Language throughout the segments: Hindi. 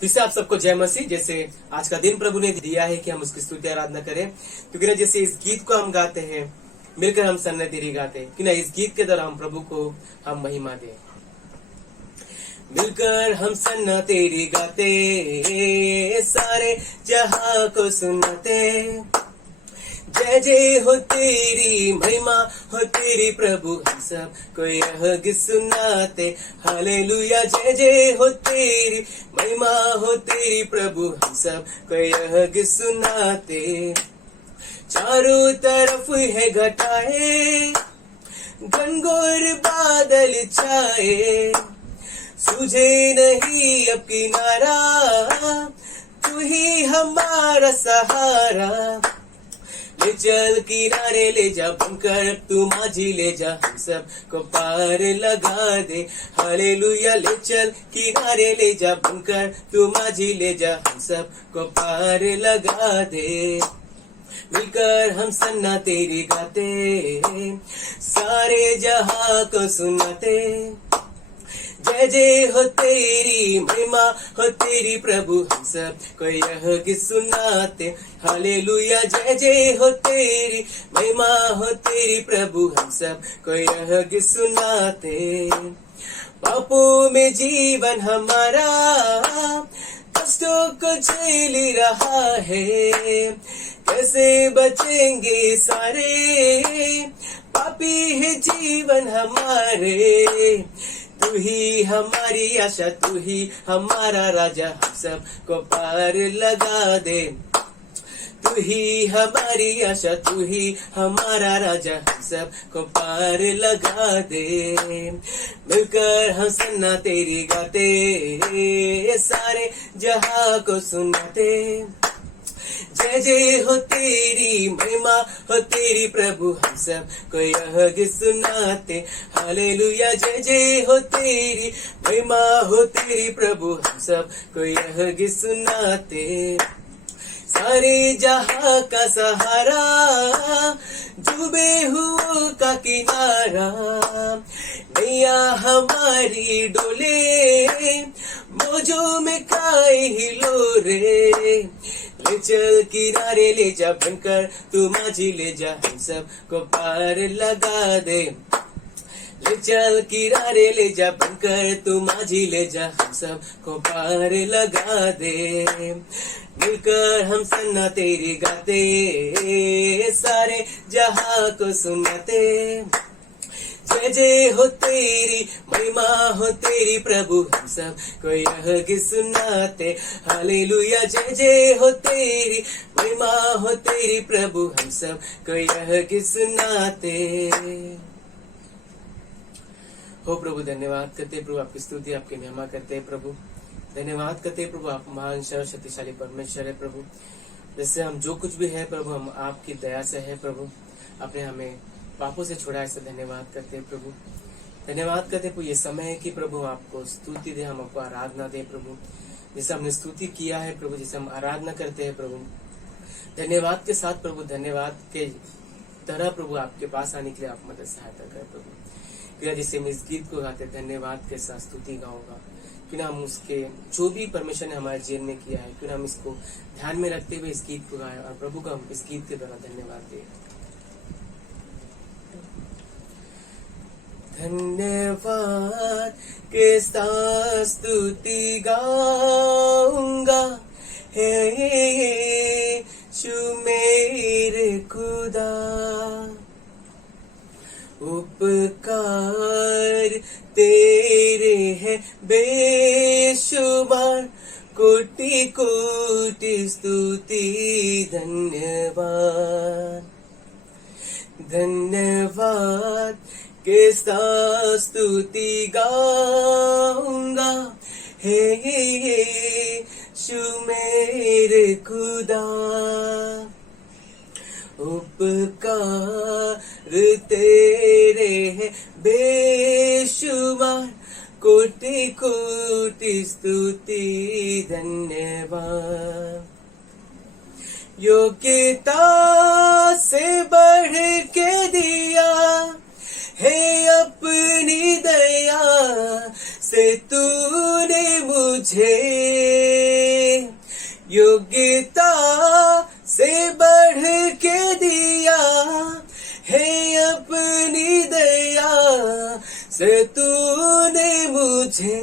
फिर से आप सबको जय मसीह। जैसे आज का दिन प्रभु ने दिया है कि हम उसकी स्तुति आराधना करें, क्योंकि ना जैसे इस गीत को हम गाते हैं, मिलकर हम सन्ना तेरी गाते हैं, कि ना इस गीत के द्वारा हम प्रभु को हम महिमा दें। मिलकर हम सन्ना तेरी गाते, सारे जहां को सुनाते, जय जय हो तेरी महिमा हो तेरी प्रभु, हम सब को यह गीत सुनाते। हालेलुया, जय जय हो तेरी महिमा हो तेरी प्रभु, हम सब को यह गीत सुनाते। चारों तरफ है घटाए, घनघोर बादल छाए, सूझे नहीं अब किनारा, तू ही हमारा सहारा। ले चल किनारे ले जा बनकर, तू माझी ले जा, हम सब को पार लगा दे। हालेलुया, ले चल किनारे ले जा बनकर, तू माझी ले जा, हम सब को पार लगा दे। मिलकर हम सन्ना तेरी गाते, सारे जहां को सुनाते, जय जय हो तेरी महिमा हो तेरी प्रभु, हम सब को यह गीत सुनाते। हालेलुया, जय जय हो तेरी महिमा हो तेरी प्रभु, हम सब को यह गीत सुनाते। पापों में जीवन हमारा कष्टों को झेल रहा है, कैसे बचेंगे सारे, पापी है जीवन हमारे। तू ही हमारी आशा, तू ही हमारा राजा, हम सब को पार लगा दे। तू ही हमारी आशा, तू ही हमारा राजा, हम सब को पार लगा दे। मिलकर हम सन्ना तेरी गाते, सारे जहां को सुनाते, जय जय हो तेरी महिमा हो तेरी प्रभु, हम सब को यह गीत सुनाते। हालेलुया, जय जय हो तेरी महिमा हो तेरी प्रभु, हम सब को यह गीत सुनाते। सारे जहां का सहारा, डूबे हुओं का किनारा, नैया हमारी डोले, मौजों में काए हिलो रे। ले चल किनारे ले जा बनकर, तू माझी ले जा, हम सब को पार लगा दे। ले चल किनारे ले जा बनकर, तू माझी ले जा, हम सब को पार लगा दे। मिलकर हम सन्ना तेरी गाते, सारे जहां को सुनाते, जय जय हो तेरी महिमा हो तेरी प्रभु, हम सब को यह गीत सुनाते। हालेलुया, जय जय हो तेरी महिमा हो तेरी प्रभु, हम सब को यह गीत सुनाते। हो प्रभु, धन्यवाद करते प्रभु, आपकी स्तुति आपकी महिमा करते प्रभु। धन्यवाद करते प्रभु, आप महान शक्तिशाली परमेश्वर है प्रभु। जैसे हम जो कुछ भी है प्रभु, हम आपकी दया से है प्रभु। आपने हमें पापों से छुड़ाया, ऐसे धन्यवाद करते प्रभु। धन्यवाद करते प्रभु, ये समय है कि प्रभु आपको स्तुति दे, हम आपको आराधना दे प्रभु। जैसे हमने स्तुति किया है प्रभु, जैसे हम आराधना करते हैं प्रभु, धन्यवाद के साथ प्रभु, धन्यवाद के तरह प्रभु आपके पास आने के लिए आप मदद सहायता करें प्रभु। जैसे हम इस गीत को गाते, धन्यवाद के साथ स्तुति गाऊंगा, कि ना हम उसके जो भी परमेश्वर ने हमारे जीवन में किया है, कि ना हम इसको ध्यान में रखते हुए इस गीत को गाएं और प्रभु को हम इस गीत के द्वारा धन्यवाद दें। धन्यवाद के साथ स्तुति गाऊंगा, हे यीशु मेरे खुदा, उपकार तेरे है बेशुमार, कोटि कोटि स्तुति धन्यवाद। धन्यवाद के साथ स्तुति गाऊंगा, हे यीशु मेरे खुदा, उपकार तेरे है बेशुमार, कोटि कोटि स्तुति धन्यवाद। योग्यता से बढ़ के दिया है अपनी दया से तूने मुझे, योग्यता से बढ़ के दिया है अपनी दया से तूने मुझे,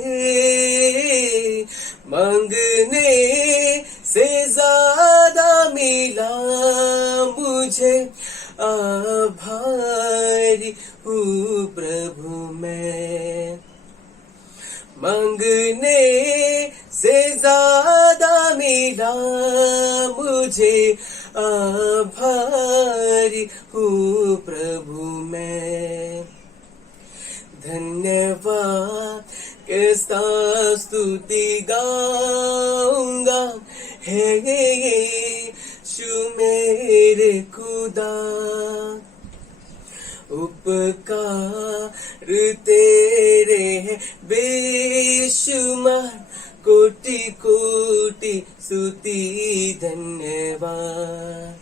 मांगने से ज्यादा मिला मुझे, आभारी हूँ प्रभु मैं। मांगने से ज्यादा मिला मुझे, आभारी हूँ प्रभु मैं। धन्यवाद के साथ स्तुति गाऊंगा, है यीशु मेरे खुदा। उपकार तेरे है बेशुमार, कोटि कोटि स्तुति धन्यवाद।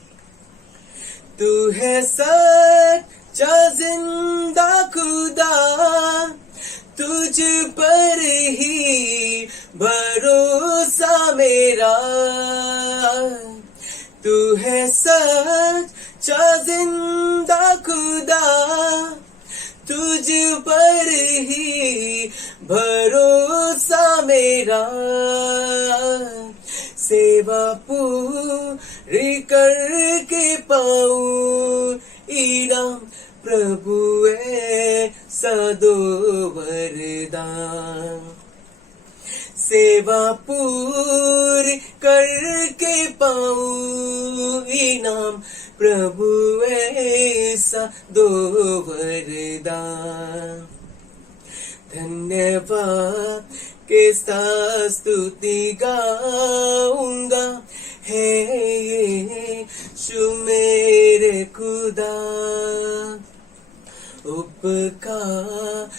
तू है सच्चा जिंदा खुदा, तुझ पर ही भरोसा मेरा। तू है सच्चा जिंदा खुदा, तुझ पर ही भरोसा मेरा। सेवा पूरी करके पाऊं इनाम, प्रभु ऐसा दो वरदान। सेवा पूरी करके पाऊं इनाम, प्रभु ऐसा दो वरदान। धन्यवाद के साथ स्तुति गाऊंगा, है यीशु मेरे खुदा। उपकार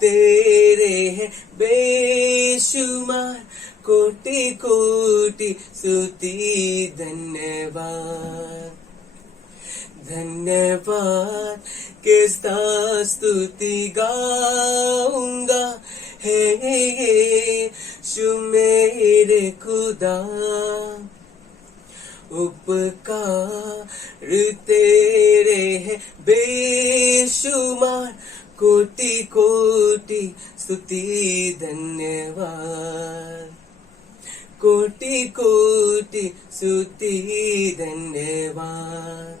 तेरे है बेशुमार, कोटि कोटि स्तुति धन्यवाद। धन्यवाद के साथ स्तुति गाऊंगा, है यीशु मेरे खुदा। उपकार तेरे है बेशुमार, कोटि कोटि स्तुति धन्यवाद। कोटि कोटि स्तुति धन्यवाद।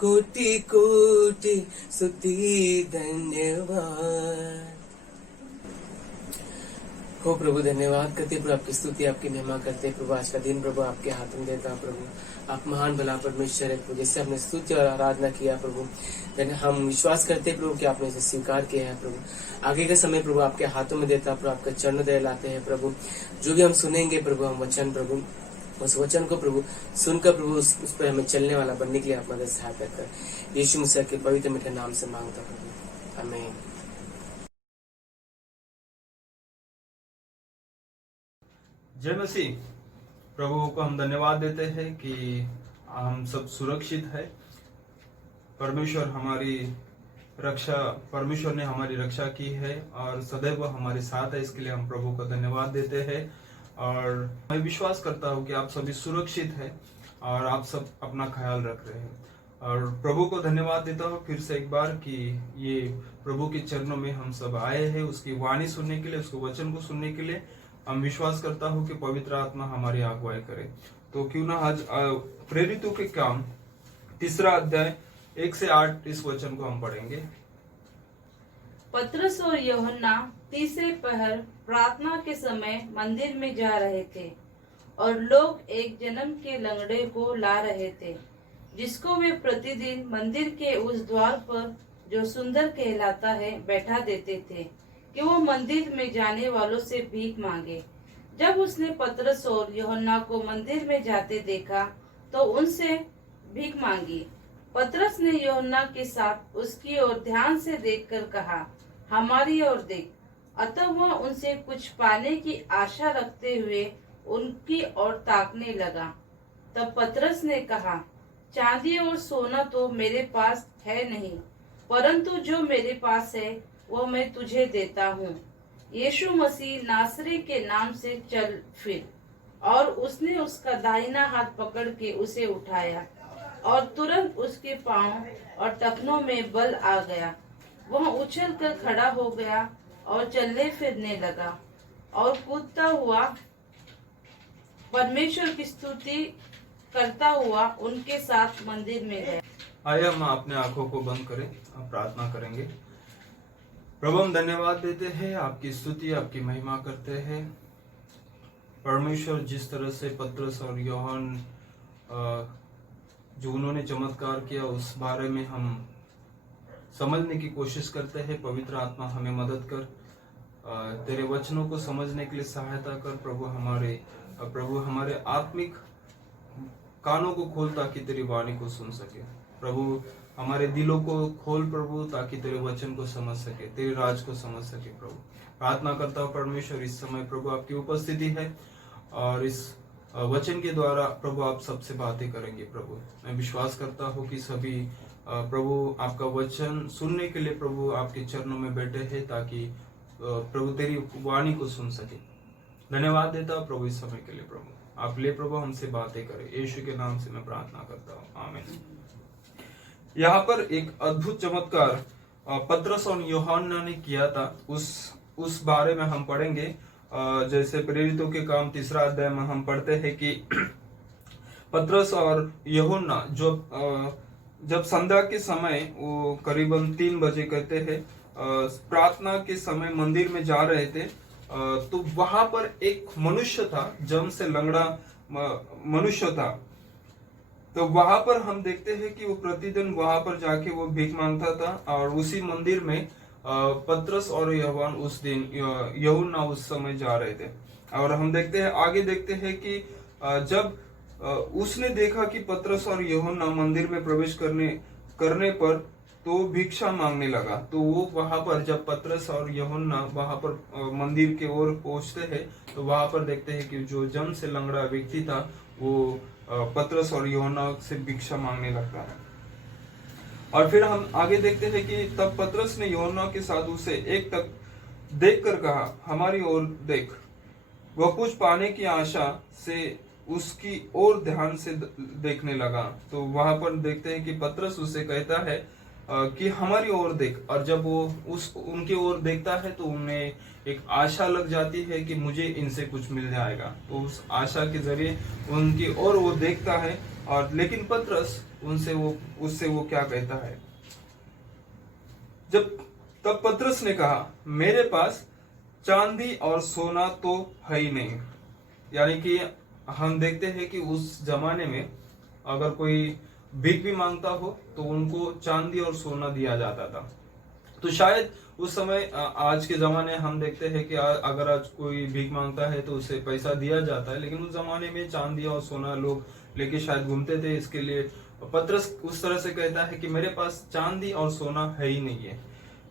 कोटि कोटि स्तुति धन्यवाद। हो प्रभु, धन्यवाद करते प्रभु, आपकी स्तुति आपकी महिमा करते प्रभु। आज का दिन प्रभु आपके हाथों में देता प्रभु। आप महान भला परमेश्वर है प्रभु। जैसे हमने स्तुति और आराधना किया प्रभु, हम विश्वास करते प्रभु कि आपने इसे स्वीकार किया है प्रभु। आगे का समय प्रभु आपके हाथों में देता प्रभु, आपका चरण दया लाते हैं प्रभु। जो भी हम सुनेंगे प्रभु, हम वचन प्रभु, उस वचन को प्रभु सुनकर प्रभु उस पर हमें चलने वाला बनने के लिए आप मदद सहायता कर। यीशु मसीह के पवित्र मीठे नाम से मांगता प्रभु, आमीन। जय मसीह। प्रभु को हम धन्यवाद देते हैं कि हम सब सुरक्षित है। परमेश्वर ने हमारी रक्षा की है और सदैव हमारे साथ है। इसके लिए हम प्रभु को धन्यवाद देते हैं। और मैं विश्वास करता हूँ कि आप सभी सुरक्षित है और आप सब अपना ख्याल रख रहे हैं। और प्रभु को धन्यवाद देता हूँ फिर से एक बार कि ये प्रभु के चरणों में हम सब आए हैं, उसकी वाणी सुनने के लिए, उसके वचन को सुनने के लिए। हम विश्वास करता हूँ कि पवित्र आत्मा हमारी अगुवाई करे। तो क्यों ना आज प्रेरितों के काम 3 अध्याय 1 से 8 इस वचन को हम पढ़ेंगे। पतरस और यूहन्ना तीसरे पहर प्रार्थना के समय मंदिर में जा रहे थे और लोग एक जन्म के लंगड़े को ला रहे थे, जिसको वे प्रतिदिन मंदिर के उस द्वार पर, जो सुंदर कहलाता है, बैठा देते थे कि वो मंदिर में जाने वालों से भीख मांगे। जब उसने पतरस और यूहन्ना को मंदिर में जाते देखा तो उनसे भीख मांगी। पतरस ने यूहन्ना के साथ उसकी ओर ध्यान से देखकर कहा, हमारी ओर देख। अतः वह उनसे कुछ पाने की आशा रखते हुए उनकी ओर ताकने लगा। तब पतरस ने कहा, चांदी और सोना तो मेरे पास है नहीं, परंतु जो मेरे पास है वो मैं तुझे देता हूँ। यीशु मसीह नासरी के नाम से चल फिर। और उसने उसका दाहिना हाथ पकड़ के उसे उठाया, और तुरंत उसके पांव और टखनों में बल आ गया। वह उछल कर खड़ा हो गया और चलने फिरने लगा, और कूदता हुआ परमेश्वर की स्तुति करता हुआ उनके साथ मंदिर में गया। आइए हम अपने आंखों को बंद करें, हम प्रार्थना करेंगे। प्रभु, हम धन्यवाद देते हैं, आपकी स्तुति आपकी महिमा करते हैं। परमेश्वर, जिस तरह से पतरस और यूहन्ना जो उन्होंने चमत्कार किया उस बारे में हम समझने की कोशिश करते हैं। पवित्र आत्मा हमें मदद कर, तेरे वचनों को समझने के लिए सहायता कर प्रभु। हमारे आत्मिक कानों को खोल ताकि तेरी वाणी को सुन सके प्रभु। हमारे दिलों को खोल प्रभु, ताकि तेरे वचन को समझ सके, तेरे राज को समझ सके प्रभु। प्रार्थना करता हूँ परमेश्वर, इस समय प्रभु आपकी उपस्थिति है और इस वचन के द्वारा प्रभु आप सबसे बातें करेंगे प्रभु। मैं विश्वास करता हूँ कि सभी प्रभु आपका वचन सुनने के लिए प्रभु आपके चरणों में बैठे हैं, ताकि प्रभु तेरी वाणी को सुन सके। धन्यवाद देता हूँ प्रभु इस समय के लिए प्रभु। आप ले प्रभु हमसे बातें करें, यीशु के नाम से मैं प्रार्थना करता हूँ, आमीन। यहाँ पर एक अद्भुत चमत्कार पतरस और यूहन्ना ने किया था, उस बारे में हम पढ़ेंगे। जैसे प्रेरितों के काम 3 अध्याय में हम पढ़ते हैं कि पतरस और यूहन्ना जब संध्या के समय, वो करीबन 3 बजे कहते हैं, प्रार्थना के समय मंदिर में जा रहे थे, तो वहां पर एक मनुष्य था, जन्म से लंगड़ा मनुष्य था। तो वहां पर हम देखते हैं कि वो प्रतिदिन वहां पर जाके वो भीख मांगता था, और उसी मंदिर में पतरस और यूहन्ना उस समय जा रहे थे। और हम देखते हैं, आगे देखते हैं कि जब उसने देखा कि पतरस और यूहन्ना मंदिर में प्रवेश करने पर तो भिक्षा मांगने लगा। तो वो वहां पर, जब पतरस और यूहन्ना वहां पर मंदिर के ओर पहुंचते हैं, तो वहां पर देखते हैं कि जो जन्म से लंगड़ा व्यक्ति था वो पतरस और यूहन्ना से भिक्षा मांगने लगता है। और फिर हम आगे देखते हैं कि तब पतरस ने यूहन्ना के साथ उसे एक तक देखकर कहा, हमारी ओर देख। वह कुछ पाने की आशा से उसकी ओर ध्यान से देखने लगा। तो वहां पर देखते हैं कि पतरस उससे कहता है कि हमारी ओर देख। और जब वो उनकी ओर देखता है तो उन्हें एक आशा लग जाती है कि मुझे इनसे कुछ मिल जाएगा। तो उस आशा के जरिए उनकी ओर वो देखता है। और लेकिन पतरस उससे वो क्या कहता है, तब पतरस ने कहा, मेरे पास चांदी और सोना तो है ही नहीं। यानी कि हम देखते हैं कि उस जमाने में अगर कोई भीख भी मांगता हो तो उनको चांदी और सोना दिया जाता था। तो शायद उस समय, आज के जमाने हम देखते हैं कि अगर आज कोई भीख मांगता है तो उसे पैसा दिया जाता है, लेकिन उस जमाने में चांदी और सोना लोग लेके शायद घूमते थे। इसके लिए पतरस उस तरह से कहता है कि मेरे पास चांदी और सोना है ही नहीं है।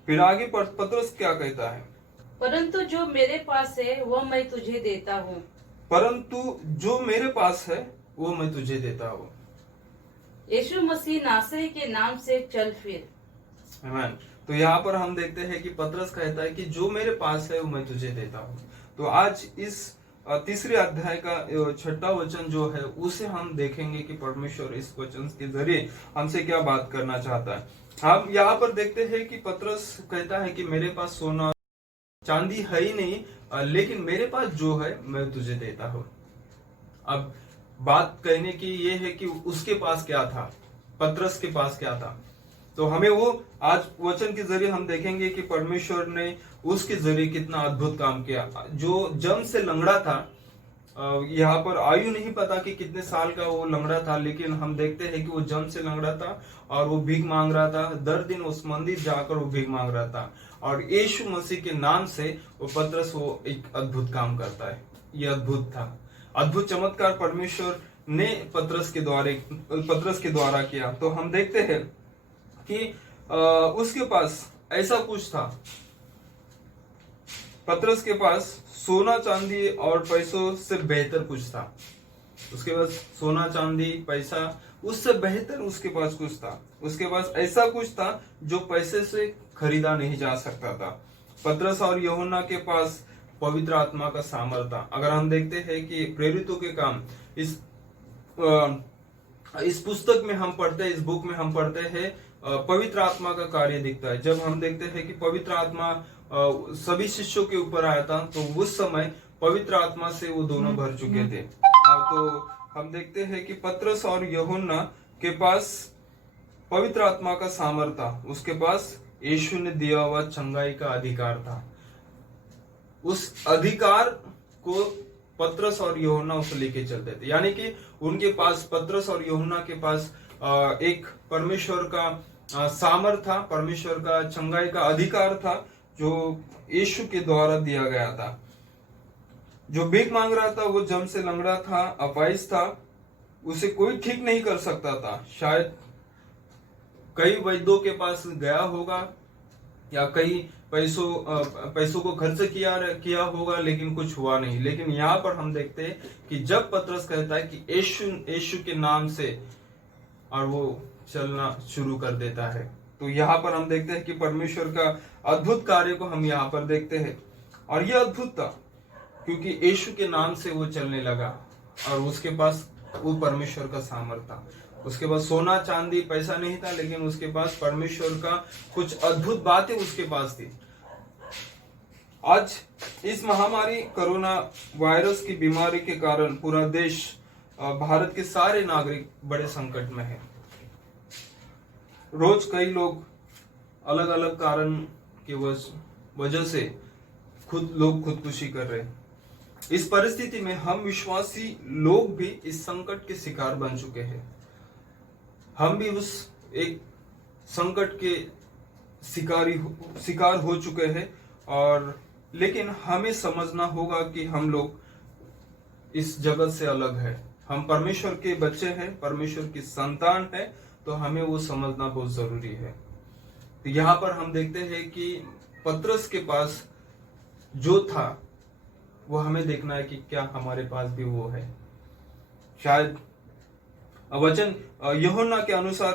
फिर आगे पतरस क्या कहता है, परंतु जो मेरे पास है वह मैं तुझे देता हूँ। परंतु जो मेरे पास है वो मैं तुझे देता हूँ। यीशु मसीह नासरी के नाम से चल फिर। आमीन। तो यहाँ पर हम देखते हैं कि पतरस कहता है कि जो मेरे पास है वो मैं तुझे देता हूँ। तो आज इस 3 अध्याय का 6वां वचन जो है उसे हम देखेंगे कि परमेश्वर इस वचन के जरिए हमसे क्या बात करना चाहता है। हम यहाँ पर देखते हैं कि पतरस कहता है कि मेरे पास सोना चांदी है ही नहीं, लेकिन मेरे पास जो है मैं तुझे देता हूँ। अब बात कहने की ये है कि उसके पास क्या था, पतरस के पास क्या था। तो हमें वो आज वचन के जरिए हम देखेंगे कि परमेश्वर ने उसके जरिए कितना अद्भुत काम किया। जो जन्म से लंगड़ा था, यहाँ पर आयु नहीं पता कि कितने साल का वो लंगड़ा था, लेकिन हम देखते हैं कि वो जन्म से लंगड़ा था और वो भीख मांग रहा था। दर दिन उस मंदिर जाकर वो भीख मांग रहा था, और यीशु मसीह के नाम से वो पतरस वो एक अद्भुत काम करता है। ये अद्भुत था, अद्भुत चमत्कार परमेश्वर ने पतरस के द्वारा किया। तो हम देखते हैं कि उसके पास ऐसा कुछ था, पतरस के पास सोना चांदी और पैसों से बेहतर कुछ था। उसके पास सोना चांदी पैसा उससे बेहतर उसके पास कुछ था। उसके पास ऐसा कुछ था जो पैसे से खरीदा नहीं जा सकता था। पतरस और यूहन्ना के पास पवित्र आत्मा का सामर्थ्य। अगर हम देखते हैं कि प्रेरितों के काम इस पुस्तक में हम पढ़ते हैं, इस बुक में हम पढ़ते हैं, पवित्र आत्मा का कार्य दिखता है। जब हम देखते हैं कि पवित्र आत्मा सभी शिष्यों के ऊपर आया था, तो उस समय पवित्र आत्मा से वो दोनों भर चुके थे। तो हम देखते हैं कि पतरस और यूहन्ना के पास पवित्र आत्मा का सामर्थ्य, उसके पास यीशु ने दिया हुआ चंगाई का अधिकार था। उस अधिकार को पतरस और यूहन्ना उसे लेके चलते थे, यानी कि उनके पास, पतरस और यूहन्ना के पास एक परमेश्वर का सामर्थ था, परमेश्वर का चंगाई का अधिकार था, जो यीशु के द्वारा दिया गया था। जो भीख मांग रहा था वो जम से लंगड़ा था, अपाहिज था, उसे कोई ठीक नहीं कर सकता था। शायद कई वैद्यों के पास गया होगा या कई पैसों को खर्च किया होगा, लेकिन कुछ हुआ नहीं। लेकिन यहाँ पर हम देखते हैं कि जब पतरस कहता है कि यीशु के नाम से, और वो चलना शुरू कर देता है, तो यहाँ पर हम देखते हैं कि परमेश्वर का अद्भुत कार्य को हम यहाँ पर देखते हैं। और यह अद्भुत था क्योंकि यीशु के नाम से वो चलने लगा और उसके पास वो परमेश्वर का सामर्थ्य था। उसके पास सोना चांदी पैसा नहीं था, लेकिन उसके पास परमेश्वर का कुछ अद्भुत बातें उसके पास थी। आज इस महामारी कोरोना वायरस की बीमारी के कारण पूरा देश, भारत के सारे नागरिक बड़े संकट में है। रोज कई लोग अलग अलग कारण की वजह से खुदकुशी कर रहे हैं। इस परिस्थिति में हम विश्वासी लोग भी इस संकट के शिकार बन चुके हैं। हम भी उस एक संकट के शिकार हो चुके हैं, और लेकिन हमें समझना होगा कि हम लोग इस जगत से अलग है। हम परमेश्वर के बच्चे हैं, परमेश्वर की संतान है, तो हमें वो समझना बहुत जरूरी है। तो यहाँ पर हम देखते हैं कि पतरस के पास जो था वो हमें देखना है कि क्या हमारे पास भी वो है। शायद वचन यूहन्ना के अनुसार,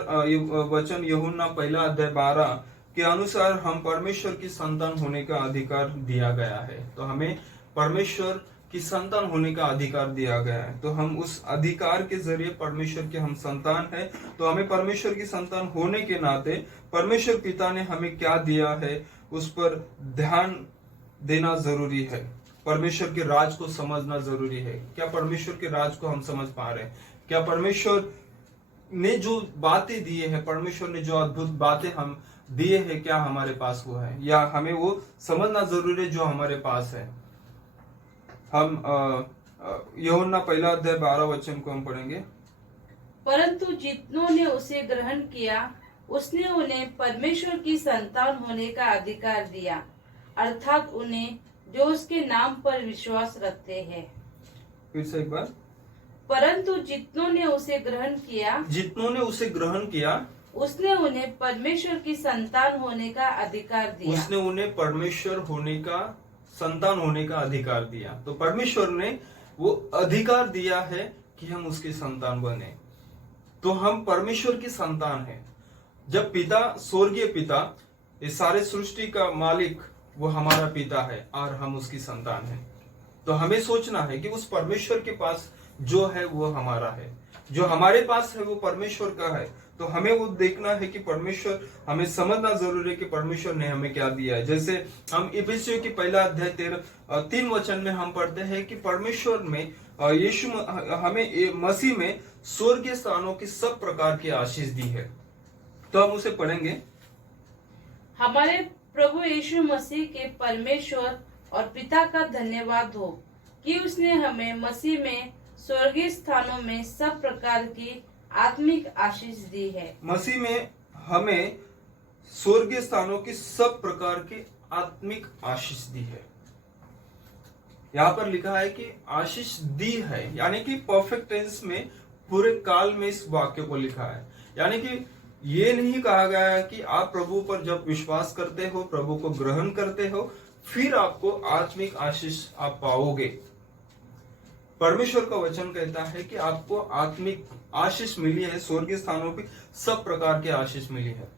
वचन यूहन्ना 1:12 के अनुसार हम परमेश्वर की संतान होने का अधिकार दिया गया है। तो हमें परमेश्वर की संतान होने का अधिकार दिया गया है, तो हम उस अधिकार के जरिए परमेश्वर के हम संतान है। तो हमें परमेश्वर की संतान होने के नाते परमेश्वर पिता ने हमें क्या दिया है उस पर ध्यान देना जरूरी है। परमेश्वर के राज को समझना जरूरी है। क्या परमेश्वर के राज को हम समझ पा रहे हैं? क्या परमेश्वर ने जो बातें दिए हैं, परमेश्वर ने जो अद्भुत बातें हम दिए हैं, क्या हमारे पास वो है? या हमें वो समझना जरूरी है जो हमारे पास है। हम यूहन्ना 1:12 को हम पढ़ेंगे। परंतु जितनों ने उसे ग्रहण किया, उसने उन्हें परमेश्वर की संतान होने का अधिकार दिया, अर्थात उन्हें जो उसके नाम पर विश्वास रखते हैं। फिर से एक बार। परंतु जितनों ने उसे ग्रहण किया, जितनों ने उसे ग्रहण किया, उसने उन्हें परमेश्वर की संतान होने का अधिकार दिया। उसने उन्हें परमेश्वर होने का संतान होने का अधिकार दिया। तो परमेश्वर ने वो अधिकार दिया है कि हम उसकी संतान बने। तो हम परमेश्वर की संतान हैं। जब पिता, स्वर्गीय पिता, इस सारे सृष्टि का मालिक, वो हमारा पिता है और हम उसकी संतान हैं, तो हमें सोचना है कि उस परमेश्वर के पास जो है वो हमारा है, जो हमारे पास है वो परमेश्वर का है। तो हमें वो देखना है कि परमेश्वर, हमें समझना जरूरी है कि परमेश्वर ने हमें क्या दिया है। जैसे हम इफिसियों की 1:3 में हम पढ़ते हैं कि परमेश्वर में यीशु हमें मसीह में स्वर्गीय स्थानों की सब प्रकार की आशीष दी है। तो हम उसे पढ़ेंगे। हमारे प्रभु यीशु मसीह के परमेश्वर और पिता का धन्यवाद हो कि उसने हमें मसीह में स्वर्गीय स्थानों में सब प्रकार की आत्मिक आशीष दी है। मसीह में हमें स्वर्गीय स्थानों की सब प्रकार की आत्मिक आशीष दी है। यहाँ पर लिखा है कि आशीष दी है, यानी कि परफेक्ट टेंस में पूरे काल में इस वाक्य को लिखा है। यानी कि ये नहीं कहा गया है कि आप प्रभु पर जब विश्वास करते हो, प्रभु को ग्रहण करते हो, फिर आपको आत्मिक आशीष आप पाओगे। परमेश्वर का वचन कहता है कि आपको आत्मिक आशीष मिली है, स्वर्गीय स्थानों की सब प्रकार की आशीष मिली है।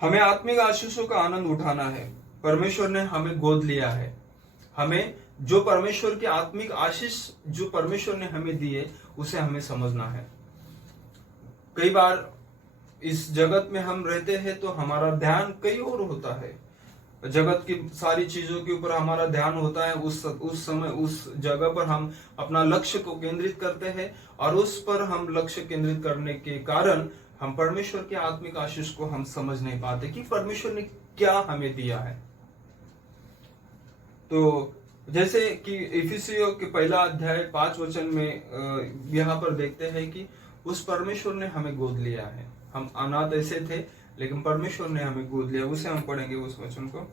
हमें आत्मिक आशीषों का आनंद उठाना है। परमेश्वर ने हमें गोद लिया है। हमें जो परमेश्वर की आत्मिक आशीष जो परमेश्वर ने हमें दी है उसे हमें समझना है। कई बार इस जगत में हम रहते हैं तो हमारा ध्यान कई और होता है, जगत की सारी चीजों के ऊपर हमारा ध्यान होता है। उस समय उस जगह पर हम अपना लक्ष्य को केंद्रित करते हैं और उस पर हम लक्ष्य केंद्रित करने के कारण हम परमेश्वर के आत्मिक आशीष को हम समझ नहीं पाते कि परमेश्वर ने क्या हमें दिया है। तो जैसे कि इफिसियों के 1 अध्याय 5 वचन में यहाँ पर देखते हैं कि उस परमेश्वर ने हमें गोद लिया है। हम अनाथ ऐसे थे लेकिन परमेश्वर ने हमें गोद लिया। उसे हम पढ़ेंगे उस वचन को।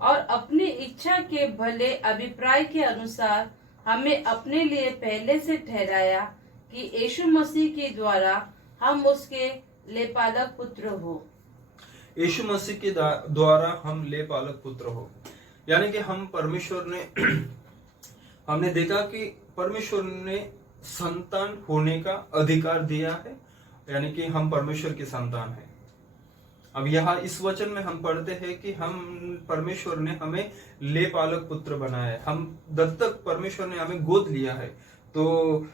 और अपनी इच्छा के भले अभिप्राय के अनुसार हमें अपने लिए पहले से ठहराया कि यीशु मसीह के द्वारा हम उसके लेपालक पुत्र हो। यीशु मसीह के द्वारा हम लेपालक पुत्र हो, यानी कि हम परमेश्वर ने हमने देखा कि परमेश्वर ने संतान होने का अधिकार दिया है, यानी कि हम परमेश्वर के संतान हैं। अब यहाँ इस वचन में हम पढ़ते हैं कि हम परमेश्वर ने हमें लेपालक पुत्र बनाया है, हम दत्तक परमेश्वर ने हमें गोद लिया है। तो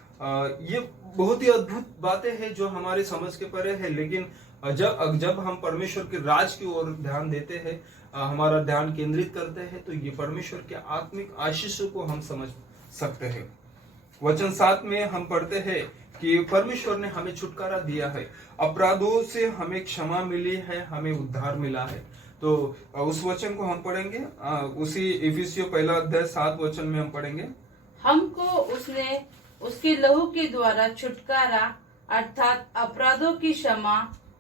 ये बहुत ही अद्भुत बातें हैं जो हमारी समझ के परे है, लेकिन जब हम परमेश्वर के राज की ओर ध्यान देते हैं, हमारा ध्यान केंद्रित करते हैं, तो ये परमेश्वर के आत्मिक आशीषों को हम समझ सकते हैं। वचन 7 में हम पढ़ते हैं कि परमेश्वर ने हमें छुटकारा दिया है, अपराधों से हमें क्षमा मिली है, हमें उद्धार मिला है। तो उस वचन को हम पढ़ेंगे, उसी इफिसियों 1 अध्याय 7 वचन में हम पढ़ेंगे। हमको उसने उसके लहू के द्वारा छुटकारा अर्थात अपराधों की क्षमा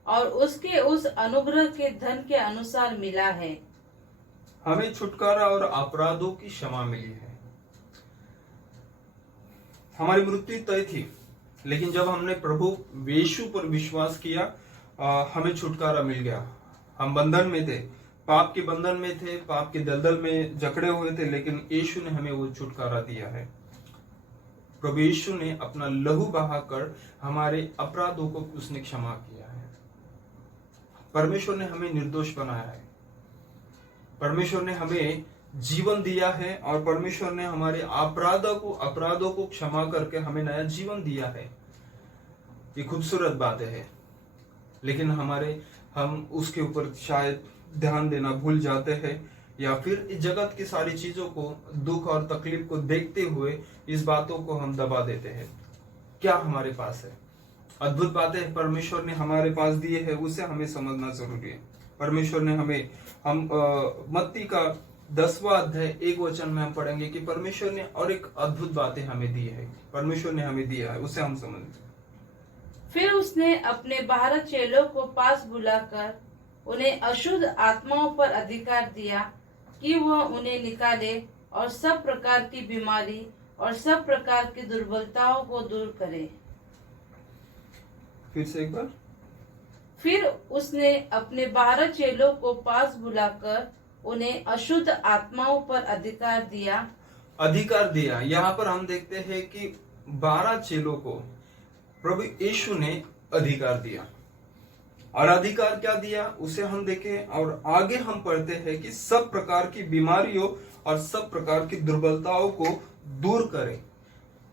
और उसके उस अनुग्रह के धन के अनुसार मिला है। हमें छुटकारा और अपराधों की क्षमा मिली है। हमारी मृत्यु तय थी, लेकिन जब हमने प्रभु यीशु पर विश्वास किया, हमें छुटकारा मिल गया। हम बंधन में थे, पाप के बंधन में थे, पाप के दलदल में जकड़े हुए थे, लेकिन यीशु ने हमें वो छुटकारा दिया है। प्रभु यीशु ने अपना लहू बहाकर हमारे अपराधों को उसने क्षमा किया है। परमेश्वर ने हमें निर्दोष बनाया है, परमेश्वर ने हमें जीवन दिया है और परमेश्वर ने हमारे अपराधों को क्षमा करके हमें नया जीवन दिया है। ये खूबसूरत बातें हैं, लेकिन हम उसके ऊपर शायद ध्यान देना भूल जाते हैं, या फिर इस जगत की सारी चीजों को, दुख और तकलीफ को देखते हुए इस बातों को हम दबा देते हैं। क्या हमारे पास है? अद्भुत बातें परमेश्वर ने हमारे पास दिए है, उसे हमें समझना जरूरी है। परमेश्वर ने हम मत्ती का 10वां अध्याय 1 वचन में हम पढ़ेंगे कि परमेश्वर ने और एक अद्भुत बातें हमें दी है, परमेश्वर ने हमें दिया है, उसे हम समझें। फिर उसने अपने 12 चेलों को पास बुलाकर उन्हें अशुद्ध आत्माओं पर अधिकार दिया कि वह उन्हें निकाले और सब प्रकार की बीमारी और सब प्रकार की दुर्बलताओं को दूर करे। फिर से एक बार। फिर उसने अपने 12 चेलों को पास बुलाकर उन्हें अशुद्ध आत्माओं पर अधिकार दिया। यहाँ पर हम देखते हैं कि 12 चेलों को प्रभु यीशु ने अधिकार दिया, और अधिकार क्या दिया उसे हम देखें, और आगे हम पढ़ते हैं कि सब प्रकार की बीमारियों और सब प्रकार की दुर्बलताओं को दूर करें।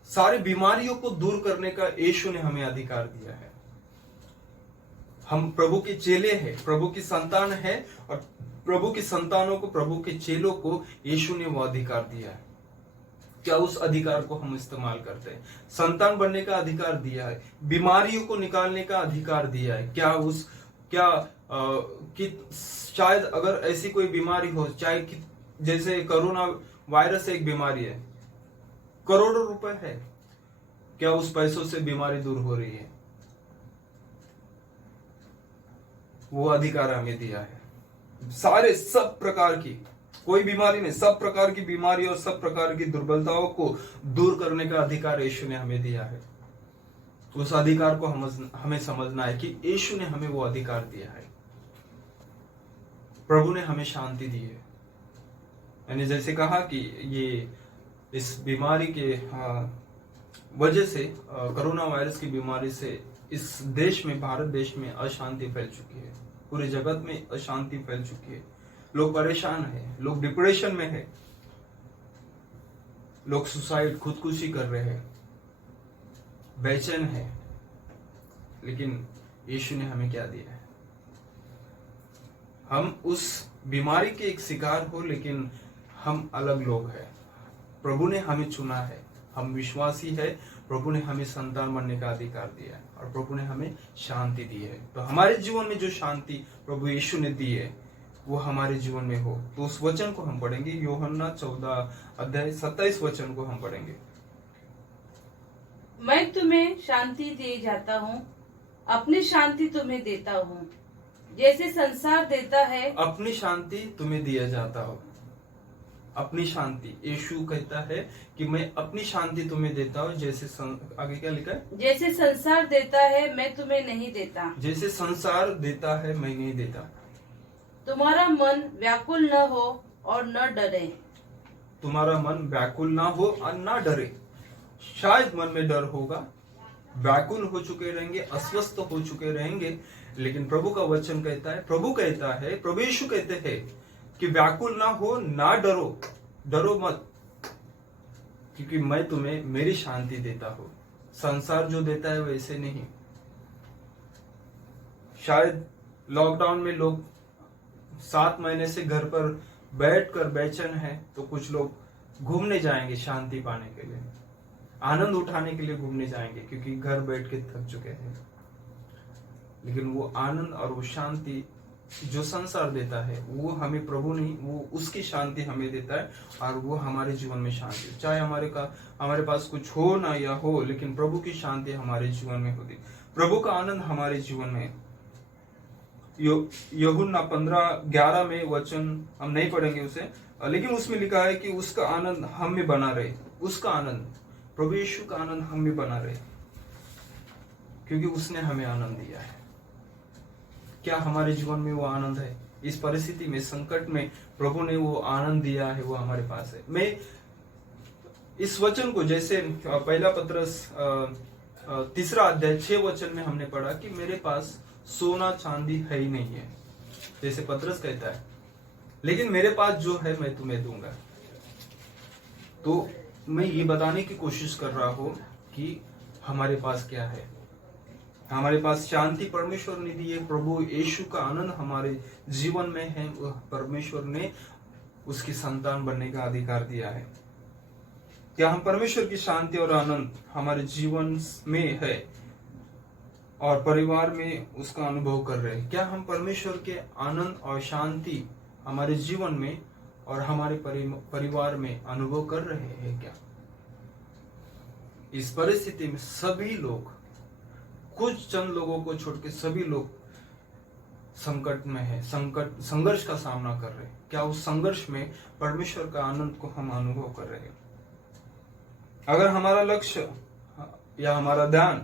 सारी बीमारियों को दूर करने का यीशु ने हमें अधिकार दिया है। हम प्रभु के चेले हैं, प्रभु की संतान है, और प्रभु की संतानों को, प्रभु के चेलों को यीशु ने वो अधिकार दिया है। क्या उस अधिकार को हम इस्तेमाल करते हैं? संतान बनने का अधिकार दिया है, बीमारियों को निकालने का अधिकार दिया है। कि शायद अगर ऐसी कोई बीमारी हो, चाहे कि जैसे कोरोना वायरस एक बीमारी है, करोड़ों रुपए है, क्या उस पैसों से बीमारी दूर हो रही है? वो अधिकार हमें दिया है। सब प्रकार की, कोई बीमारी नहीं, सब प्रकार की बीमारी और सब प्रकार की दुर्बलताओं को दूर करने का अधिकार यीशु ने हमें दिया है। उस अधिकार को हमें समझना है कि यीशु ने हमें वो अधिकार दिया है। प्रभु ने हमें शांति दी है। मैंने जैसे कहा कि ये इस बीमारी के वजह से, कोरोना वायरस की बीमारी से इस देश में, भारत देश में अशांति फैल चुकी है, पूरे जगत में अशांति फैल चुकी है। लोग परेशान है, लोग डिप्रेशन में है, लोग सुसाइड खुदकुशी कर रहे हैं, बेचैन है। लेकिन यीशु ने हमें क्या दिया है? हम उस बीमारी के एक शिकार हो, लेकिन हम अलग लोग हैं। प्रभु ने हमें चुना है, हम विश्वासी है। प्रभु ने हमें संतान बनने का अधिकार दिया है और प्रभु ने हमें शांति दी है। तो हमारे जीवन में जो शांति प्रभु यीशु ने दी है वो हमारे जीवन में हो। तो उस वचन को हम पढ़ेंगे, यूहन्ना 14:27 वचन को हम पढ़ेंगे। मैं तुम्हें शांति दे जाता हूँ, अपनी शांति तुम्हें देता हूँ। जैसे संसार देता है, अपनी शांति तुम्हें दिया जाता हो। अपनी शांति, यीशु कहता है कि मैं अपनी शांति तुम्हें देता हूँ। जैसे आगे क्या लिखा है? जैसे संसार देता है मैं तुम्हें नहीं देता। जैसे संसार देता है मैं नहीं देता। तुम्हारा मन व्याकुल न हो और न डरे। तुम्हारा मन व्याकुल ना हो और ना डरे। शायद मन में डर होगा, व्याकुल हो चुके रहेंगे, अस्वस्थ हो चुके रहेंगे, लेकिन प्रभु का वचन कहता है, प्रभु यीशु कहते हैं कि व्याकुल ना हो, ना डरो, डरो मत, क्योंकि मैं तुम्हें मेरी शांति देता हूं। संसार जो देता है वैसे नहीं। शायद लॉकडाउन में लोग 7 महीने से घर पर बैठकर बेचैन है, तो कुछ लोग घूमने जाएंगे शांति पाने के लिए, आनंद उठाने के लिए घूमने जाएंगे, क्योंकि घर बैठ के थक चुके हैं। लेकिन वो आनंद और वो शांति जो संसार देता है वो हमें प्रभु नहीं, वो उसकी शांति हमें देता है और वो हमारे जीवन में शांति, चाहे हमारे पास कुछ हो ना या हो, लेकिन प्रभु की शांति हमारे जीवन में होती, प्रभु का आनंद हमारे जीवन में। यूहन्ना 15:11 में वचन हम नहीं पढ़ेंगे उसे, लेकिन उसमें लिखा है कि उसका आनंद हम में बना रहे। उसका आनंद, प्रभु यीशु का आनंद हम में बना रहे, क्योंकि उसने हमें आनंद दिया है। क्या हमारे जीवन में वो आनंद है? इस परिस्थिति में, संकट में प्रभु ने वो आनंद दिया है, वो हमारे पास है। मैं इस वचन को, जैसे पहला पत्रस 3 अध्याय 6 वचन में हमने पढ़ा कि मेरे पास सोना चांदी है ही नहीं है, जैसे पत्रस कहता है, लेकिन मेरे पास जो है मैं तुम्हें दूंगा। तो मैं ये बताने की कोशिश कर रहा हूं कि हमारे पास क्या है। हमारे पास शांति परमेश्वर ने दी है। प्रभु यीशु का आनंद हमारे जीवन में है। परमेश्वर ने उसकी संतान बनने का अधिकार दिया है। क्या हम परमेश्वर की शांति और आनंद हमारे जीवन में है और परिवार में उसका अनुभव कर रहे हैं? क्या हम परमेश्वर के आनंद और शांति हमारे जीवन में और हमारे परिवार में अनुभव कर रहे हैं क्या? इस परिस्थिति में सभी लोग, कुछ चंद लोगों को छोड़ के सभी लोग संकट में है, संघर्ष का सामना कर रहे हैं। क्या उस संघर्ष में परमेश्वर का आनंद को हम अनुभव कर रहे हैं? अगर हमारा लक्ष्य या हमारा ध्यान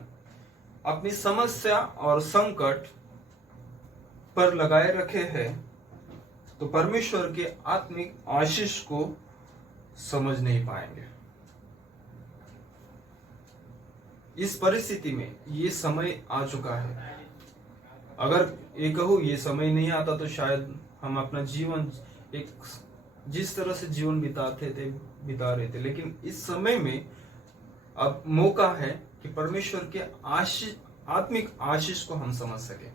अपनी समस्या और संकट पर लगाए रखे हैं, तो परमेश्वर के आत्मिक आशीष को समझ नहीं पाएंगे। इस परिस्थिति में ये समय आ चुका है। अगर ये कहूँ ये समय नहीं आता तो शायद हम अपना जीवन एक जिस तरह से जीवन बिता रहे थे, लेकिन इस समय में अब मौका है कि परमेश्वर के आत्मिक आशीष को हम समझ सके।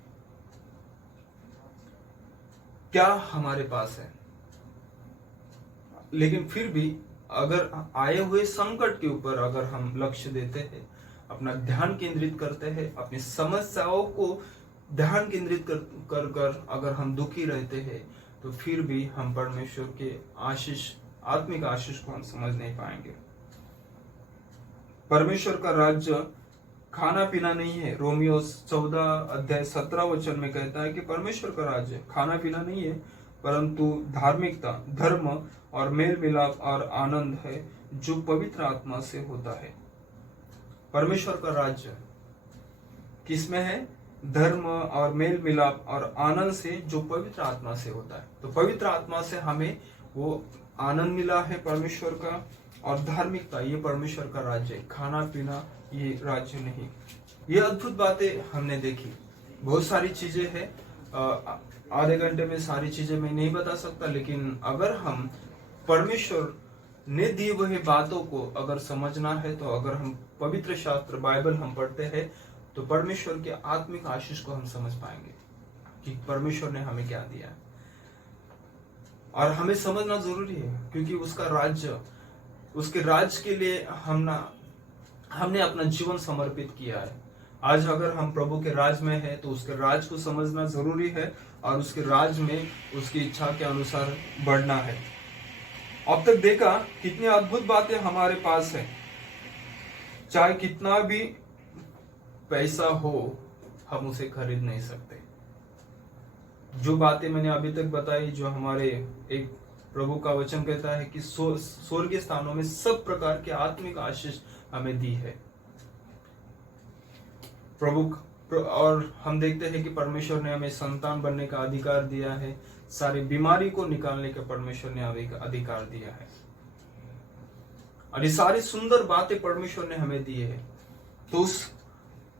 क्या हमारे पास है? लेकिन फिर भी अगर आए हुए संकट के ऊपर अगर हम लक्ष्य देते हैं, अपना ध्यान केंद्रित करते हैं, अपनी समस्याओं को ध्यान केंद्रित कर अगर हम दुखी रहते हैं, तो फिर भी हम परमेश्वर के आशीष, आत्मिक आशीष को हम समझ नहीं पाएंगे। परमेश्वर का राज्य खाना पीना नहीं है। रोमियो 14:17 में कहता है कि परमेश्वर का राज्य खाना पीना नहीं है, परंतु धार्मिकता, धर्म और मेल मिलाप और आनंद है जो पवित्र आत्मा से होता है। परमेश्वर का राज्य किसमें है? धर्म और मेल मिलाप और आनंद से जो पवित्र आत्मा से होता है। तो पवित्र आत्मा से हमें वो आनंद मिला है परमेश्वर का, और धार्मिकता ये परमेश्वर का राज्य है। खाना पीना ये राज्य नहीं। ये अद्भुत बातें हमने देखी, बहुत सारी चीजें हैं आधे घंटे में सारी चीजें मैं नहीं बता सकता, लेकिन अगर हम परमेश्वर ने दी हुई बातों को अगर समझना है, तो अगर हम पवित्र शास्त्र बाइबल हम पढ़ते हैं, तो परमेश्वर के आत्मिक आशीष को हम समझ पाएंगे कि परमेश्वर ने हमें क्या दिया है। और हमें समझना जरूरी है, क्योंकि उसका राज्य, उसके राज्य के लिए हमने अपना जीवन समर्पित किया है। आज अगर हम प्रभु के राज में हैं, तो उसके राज को समझना जरूरी है और उसके राज में उसकी इच्छा के अनुसार बढ़ना है। अब तक देखा कितनी अद्भुत बातें हमारे पास है, चाहे कितना भी पैसा हो हम उसे खरीद नहीं सकते। जो बातें मैंने अभी तक बताई, जो हमारे एक प्रभु का वचन कहता है कि स्वर्गीय स्थानों में सब प्रकार के आत्मिक आशीष हमें दी है प्रभु। और हम देखते हैं कि परमेश्वर ने हमें संतान बनने का अधिकार दिया है, सारी बीमारी को निकालने का परमेश्वर ने हमें अधिकार दिया है, और ये सारी सुंदर बातें परमेश्वर ने हमें दी है। तो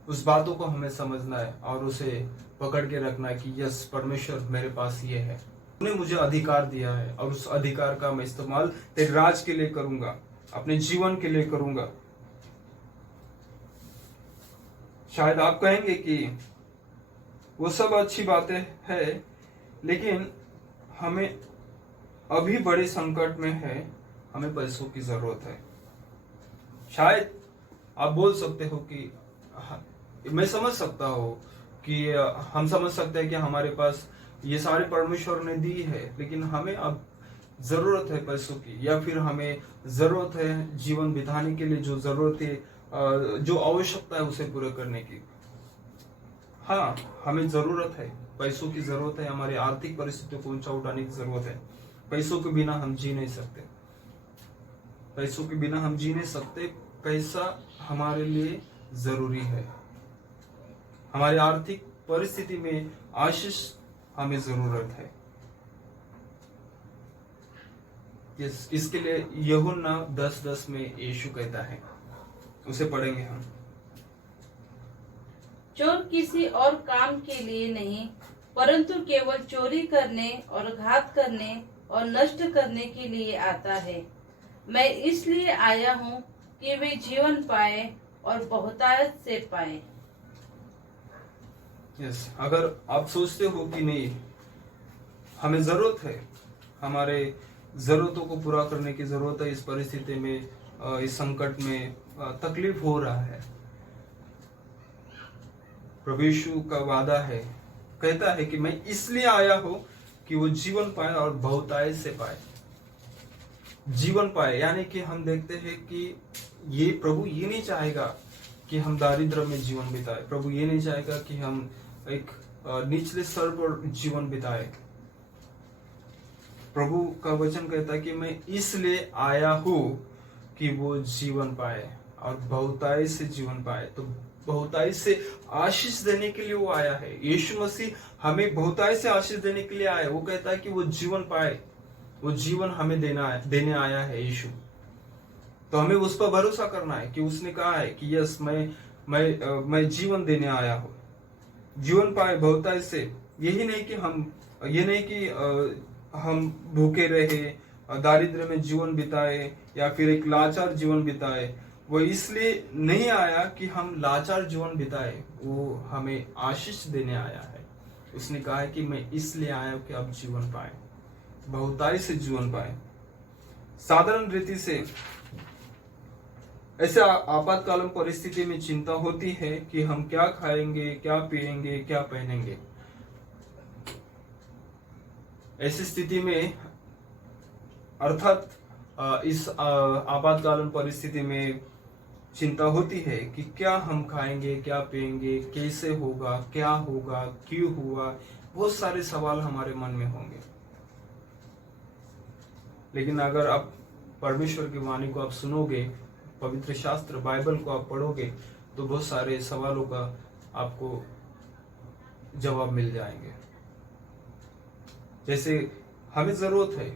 उस बातों को हमें समझना है और उसे पकड़ के रखना है कि यस, परमेश्वर मेरे पास ये है, उन्हें मुझे अधिकार दिया है, और उस अधिकार का मैं इस्तेमाल तेरे राज के लिए करूंगा, अपने जीवन के लिए करूंगा। शायद आप कहेंगे कि वो सब अच्छी बातें हैं, लेकिन हमें अभी बड़े संकट में है, हमें पैसों की जरूरत है। शायद आप बोल सकते हो कि मैं समझ सकता हूं कि हम समझ सकते हैं कि हमारे पास ये सारे परमेश्वर ने दी है, लेकिन हमें अब जरूरत है पैसों की, या फिर हमें जरूरत है जीवन बिताने के लिए जो जरूरत है, जो आवश्यकता है उसे पूरा करने की। हाँ, हमें जरूरत है, पैसों की जरूरत है, हमारी आर्थिक परिस्थितियों को ऊंचा उठाने की जरूरत है। पैसों के बिना हम जी नहीं सकते, पैसों के बिना हम जी नहीं सकते। पैसा हमारे लिए जरूरी है, हमारी आर्थिक परिस्थिति में आशीष हमें जरूरत है। इसके लिए यूहन्ना 10:10 में यीशु कहता है, उसे पढ़ेंगे हम। चोर किसी और काम के लिए नहीं, परंतु केवल चोरी करने और घात करने और नष्ट करने के लिए आता है। मैं इसलिए आया हूँ कि वे जीवन पाए और बहुतायत से पाए। यस, अगर आप सोचते हो कि नहीं, हमें जरूरत है, हमारे जरूरतों को पूरा करने की जरूरत है, इस परिस्थिति में, इस संकट में तकलीफ हो रहा है, प्रभु यीशु का वादा है, कहता है कि मैं इसलिए आया हूं कि वो जीवन पाए और बहुतायत से पाए। जीवन पाए यानी कि हम देखते हैं कि ये प्रभु ये नहीं चाहेगा कि हम दारिद्र में जीवन बिताए, प्रभु ये नहीं चाहेगा कि हम एक निचले स्तर पर जीवन बिताए। प्रभु का वचन कहता है कि मैं इसलिए आया हूं कि वो जीवन पाए और बहुतायत से जीवन पाए। तो बहुतायत से आशीष देने के लिए वो आया है। यीशु मसीह हमें बहुतायत से आशीष देने के लिए आया है। वो कहता है कि वो जीवन पाए, वो जीवन हमें देने आया है यीशु। तो हमें उस पर भरोसा करना है कि उसने कहा है कि यस, मैं जीवन देने आया हूं, जीवन पाए बहुतायत से। यही नहीं कि हम भूखे रहे, दारिद्र्य में जीवन बिताए या फिर एक लाचार जीवन बिताए। वो इसलिए नहीं आया कि हम लाचार जीवन बिताए, वो हमें आशीष देने आया है। उसने कहा है कि मैं इसलिए आया हूं कि आप जीवन पाए, बहुतायत से जीवन पाए। साधारण रीति से ऐसे आपातकालीन परिस्थिति में चिंता होती है कि हम क्या खाएंगे, क्या पिएंगे, क्या पहनेंगे। ऐसी स्थिति में अर्थात इस आपातकालीन परिस्थिति में चिंता होती है कि क्या हम खाएंगे, क्या पिएंगे, कैसे होगा, क्या होगा, क्यों हुआ। बहुत सारे सवाल हमारे मन में होंगे। लेकिन अगर आप परमेश्वर की वाणी को आप सुनोगे, पवित्र शास्त्र बाइबल को आप पढ़ोगे, तो बहुत सारे सवालों का आपको जवाब मिल जाएंगे। जैसे हमें जरूरत है,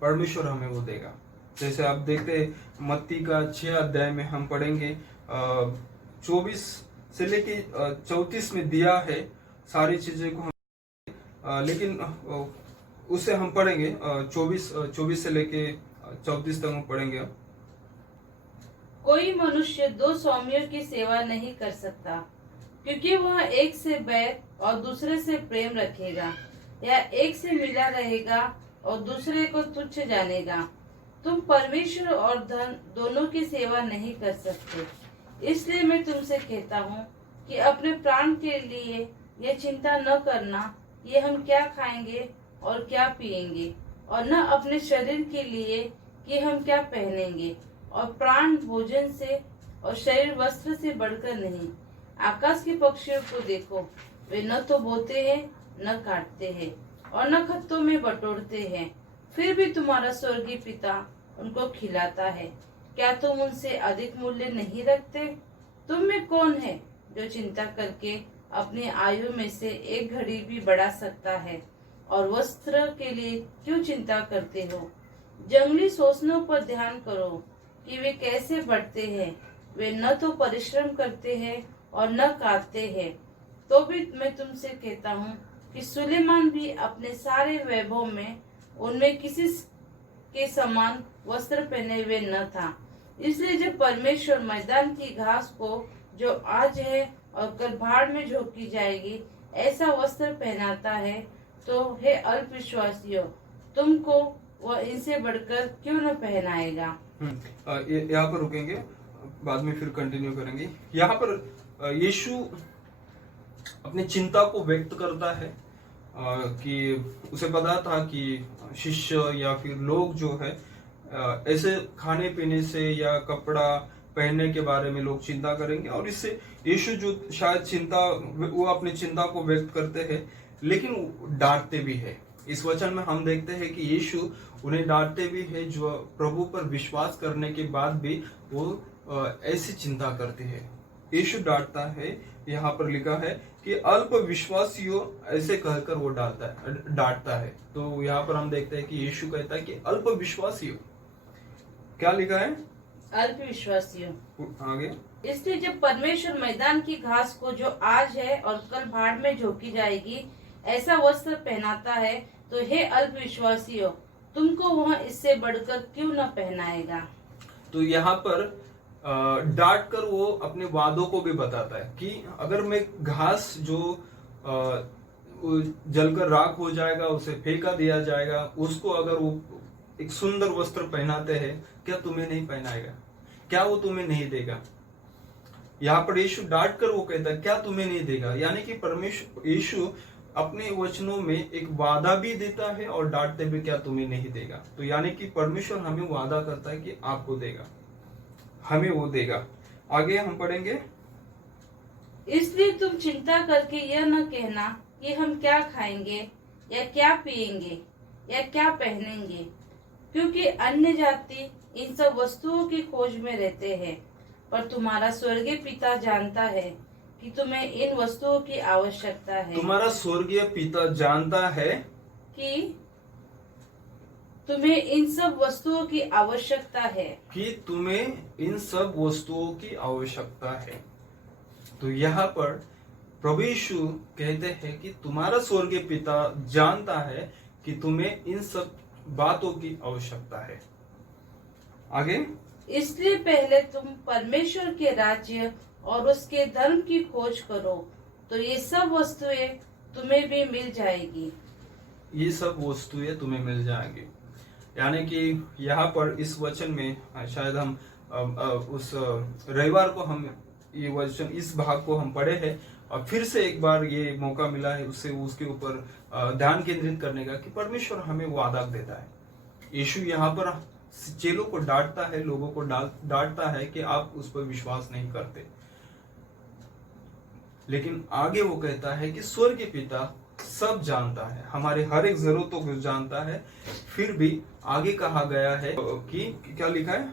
परमेश्वर हमें वो देगा। जैसे आप देखते हैं मत्ती का 6 अध्याय में हम पढ़ेंगे 24 से लेके 34 में दिया है सारी चीजें को लेकिन उससे हम पढ़ेंगे 24 से लेके 34 तक हम पढ़ेंगे अब। कोई मनुष्य दो स्वामियों की सेवा नहीं कर सकता, क्योंकि वह एक से बैर और दूसरे से प्रेम रखेगा, या एक से मिला रहेगा और दूसरे को तुच्छ जानेगा। तुम परमेश्वर और धन दोनों की सेवा नहीं कर सकते। इसलिए मैं तुमसे कहता हूँ कि अपने प्राण के लिए यह चिंता न करना, ये हम क्या खाएंगे और क्या पिएंगे, और न अपने शरीर के लिए कि हम क्या पहनेंगे। और प्राण भोजन से और शरीर वस्त्र से बढ़कर नहीं। आकाश के पक्षियों को देखो, वे न तो बोते हैं, न काटते हैं, और न खत्तों में बटोरते हैं, फिर भी तुम्हारा स्वर्गीय पिता उनको खिलाता है। क्या तुम उनसे अधिक मूल्य नहीं रखते? तुम में कौन है जो चिंता करके अपनी आयु में से एक घड़ी भी बढ़ा सकता है? और वस्त्र के लिए क्यों चिंता करते हो? जंगली सोचनों पर ध्यान करो कि वे कैसे बढ़ते हैं। वे न तो परिश्रम करते हैं और न काटते हैं। तो भी मैं तुमसे कहता हूँ कि सुलेमान भी अपने सारे वैभव में उनमें किसी के समान वस्त्र पहने हुए न था। इसलिए जब परमेश्वर मैदान की घास को, जो आज है और कल भाड़ में झोंकी जाएगी, ऐसा वस्त्र पहनाता है, तो हे अल्पविश्वासियों, तुमको वह इनसे बढ़कर क्यों न पहनाएगा। यहाँ पर रुकेंगे, बाद में फिर कंटिन्यू करेंगे। यहाँ पर यीशु अपनी चिंता को व्यक्त करता है कि उसे पता था कि शिष्य या फिर लोग जो है ऐसे खाने पीने से या कपड़ा पहनने के बारे में लोग चिंता करेंगे, और इससे यीशु जो शायद वो अपनी चिंता को व्यक्त करते हैं, लेकिन डांटते भी है। इस वचन में हम देखते हैं कि यीशु उन्हें डांटते भी है, जो प्रभु पर विश्वास करने के बाद भी वो ऐसी चिंता करते हैं। यीशु डांटता है, यहाँ पर लिखा है कि अल्प विश्वासियों, ऐसे कहकर वो डांटता है। तो यहाँ पर हम देखते हैं कि यीशु कहता है कि अल्प विश्वासियों, क्या लिखा है? अल्प विश्वासियों। आगे, इसलिए जब परमेश्वर मैदान की घास को, जो आज है और कल भाड़ में झोंकी जाएगी, ऐसा वस्त्र पहनाता है, तो हे अल्प विश्वासियों, तुमको वह इससे बढ़कर क्यों न पहनाएगा। तो यहाँ पर डांट कर वो अपने वादों को भी बताता है कि अगर मैं घास जो जलकर राख हो जाएगा, उसे फेंका दिया जाएगा, उसको अगर वो एक सुंदर वस्त्र पहनाते हैं, क्या तुम्हें नहीं पहनाएगा? क्या वो तुम्हें नहीं देगा? यहाँ पर यीशु डांट कर वो कहता है क्या तुम्हें नहीं देगा, यानी कि परमेश्वर यीशु अपने वचनों में एक वादा भी देता है और डांटते भी क्या तुम्हें नहीं देगा। तो यानी कि परमेश्वर हमें वादा करता है कि आपको देगा, हमें वो देगा। आगे हम पढ़ेंगे, इसलिए तुम चिंता करके यह न कहना कि हम क्या खाएंगे या क्या पिएंगे या क्या पहनेंगे, क्योंकि अन्य जाति इन सब वस्तुओं की खोज में रहते हैं। पर तुम्हारा स्वर्गीय पिता जानता है कि तुम्हें इन वस्तुओं की आवश्यकता है। तुम्हारा स्वर्गीय पिता जानता है कि तुम्हें इन सब वस्तुओं की आवश्यकता है। कि तुम्हें इन सब वस्तुओं की आवश्यकता है। तो यहाँ पर प्रभु यीशु कहते हैं कि तुम्हारा स्वर्गीय पिता जानता है कि तुम्हें इन सब बातों की आवश्यकता है। आगे, इसलिए पहले तुम परमेश्वर के राज्य और उसके धर्म की खोज करो, तो ये सब वस्तुएं तुम्हें भी मिल जाएगी। ये सब वस्तुएं तुम्हें मिल जाएंगी। यानी कि यहाँ पर इस वचन में शायद हम उस रविवार को हम ये वचन, इस भाग को हम पढ़े हैं, और फिर से एक बार ये मौका मिला है उसके ऊपर ध्यान केंद्रित करने का कि परमेश्वर हमें वादा देता है। यीशु यहाँ पर चेलों को डांटता है, लोगों को डांटता है कि आप उस पर विश्वास नहीं करते, लेकिन आगे वो कहता है कि स्वर्गीय पिता सब जानता है, हमारे हर एक जरूरतों को जानता है। फिर भी आगे कहा गया है कि क्या लिखा है,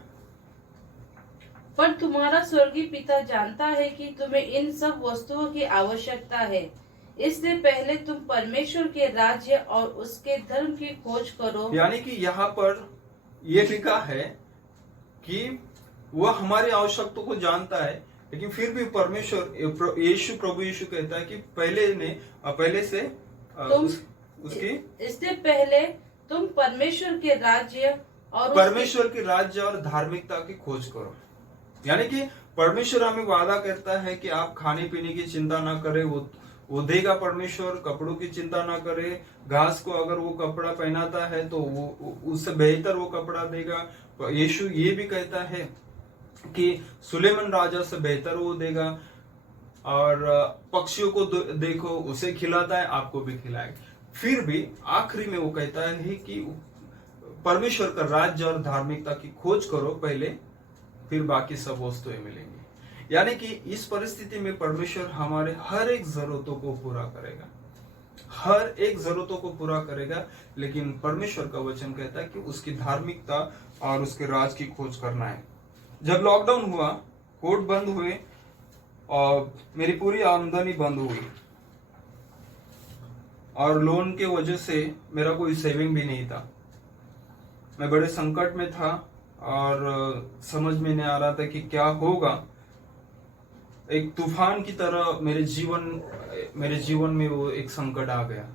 पर तुम्हारा स्वर्गीय पिता जानता है कि तुम्हें इन सब वस्तुओं की आवश्यकता है, इसलिए पहले तुम परमेश्वर के राज्य और उसके धर्म की खोज करो। यानी कि यहाँ पर यह लिखा है कि वह हमारी आवश्यकताओं को जानता है, लेकिन फिर भी परमेश्वर प्रभु यीशु कहता है कि पहले से उसकी इससे पहले तुम परमेश्वर के राज्य और परमेश्वर के राज्य और धार्मिकता की खोज करो। यानी कि परमेश्वर हमें वादा करता है कि आप खाने पीने की चिंता ना करें, वो देगा। परमेश्वर कपड़ों की चिंता ना करे। घास को अगर वो कपड़ा पहनाता है तो वो उससे बेहतर वो कपड़ा देगा। यीशु ये भी कहता है कि सुलेमान राजा से बेहतर वो देगा। और पक्षियों को देखो, उसे खिलाता है, आपको भी खिलाएगा। फिर भी आखिरी में वो कहता है कि परमेश्वर का राज्य और धार्मिकता की खोज करो पहले, फिर बाकी सब वस्तुएं मिलेंगी। यानी कि इस परिस्थिति में परमेश्वर हमारे हर एक जरूरतों को पूरा करेगा, हर एक जरूरतों को पूरा करेगा। लेकिन परमेश्वर का वचन कहता है कि उसकी धार्मिकता और उसके राज की खोज करना है। जब लॉकडाउन हुआ, कोर्ट बंद हुए और मेरी पूरी आमदनी बंद हुई और लोन के वजह से मेरा कोई सेविंग भी नहीं था। मैं बड़े संकट में था और समझ में नहीं आ रहा था कि क्या होगा। एक तूफान की तरह मेरे जीवन में वो एक संकट आ गया।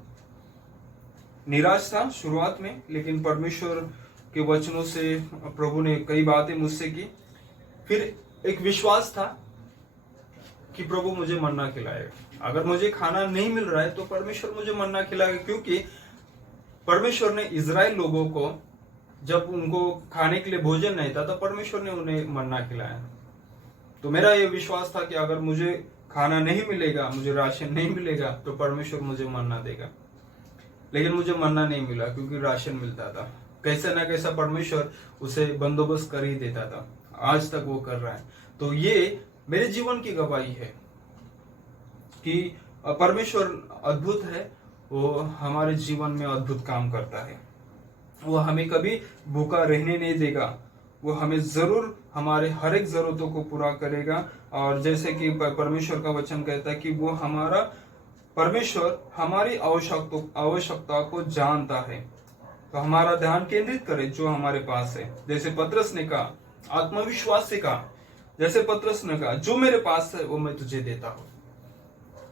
निराश था शुरुआत में, लेकिन परमेश्वर के वचनों से प्रभु ने कई बातें मुझसे की। फिर एक विश्वास था कि प्रभु मुझे मन्ना खिलाएगा। अगर मुझे खाना नहीं मिल रहा है तो परमेश्वर मुझे मन्ना खिलाएगा, क्योंकि परमेश्वर ने इजराइल लोगों को, जब उनको खाने के लिए भोजन नहीं था तो परमेश्वर ने उन्हें मन्ना खिलाया। तो मेरा यह विश्वास था कि अगर मुझे खाना नहीं मिलेगा, मुझे राशन नहीं मिलेगा, तो परमेश्वर मुझे मन्ना देगा। लेकिन मुझे मन्ना नहीं मिला, क्योंकि राशन मिलता था। कैसे ना कैसा परमेश्वर उसे बंदोबस्त कर ही देता था। आज तक वो कर रहा है। तो ये मेरे जीवन की गवाही है कि परमेश्वर अद्भुत है। वो हमारे जीवन में अद्भुत काम करता है। वो हमें कभी भूखा रहने नहीं देगा। वो हमें जरूर हमारे हर एक जरूरतों को पूरा करेगा। और जैसे कि परमेश्वर का वचन कहता है कि वो परमेश्वर हमारी आवश्यकता को जानता है। तो हमारा ध्यान केंद्रित करे जो हमारे पास है। जैसे पतरस ने कहा, आत्मविश्वास से कहा, जैसे पतरस ने कहा, जो मेरे पास है वो मैं तुझे देता हूं।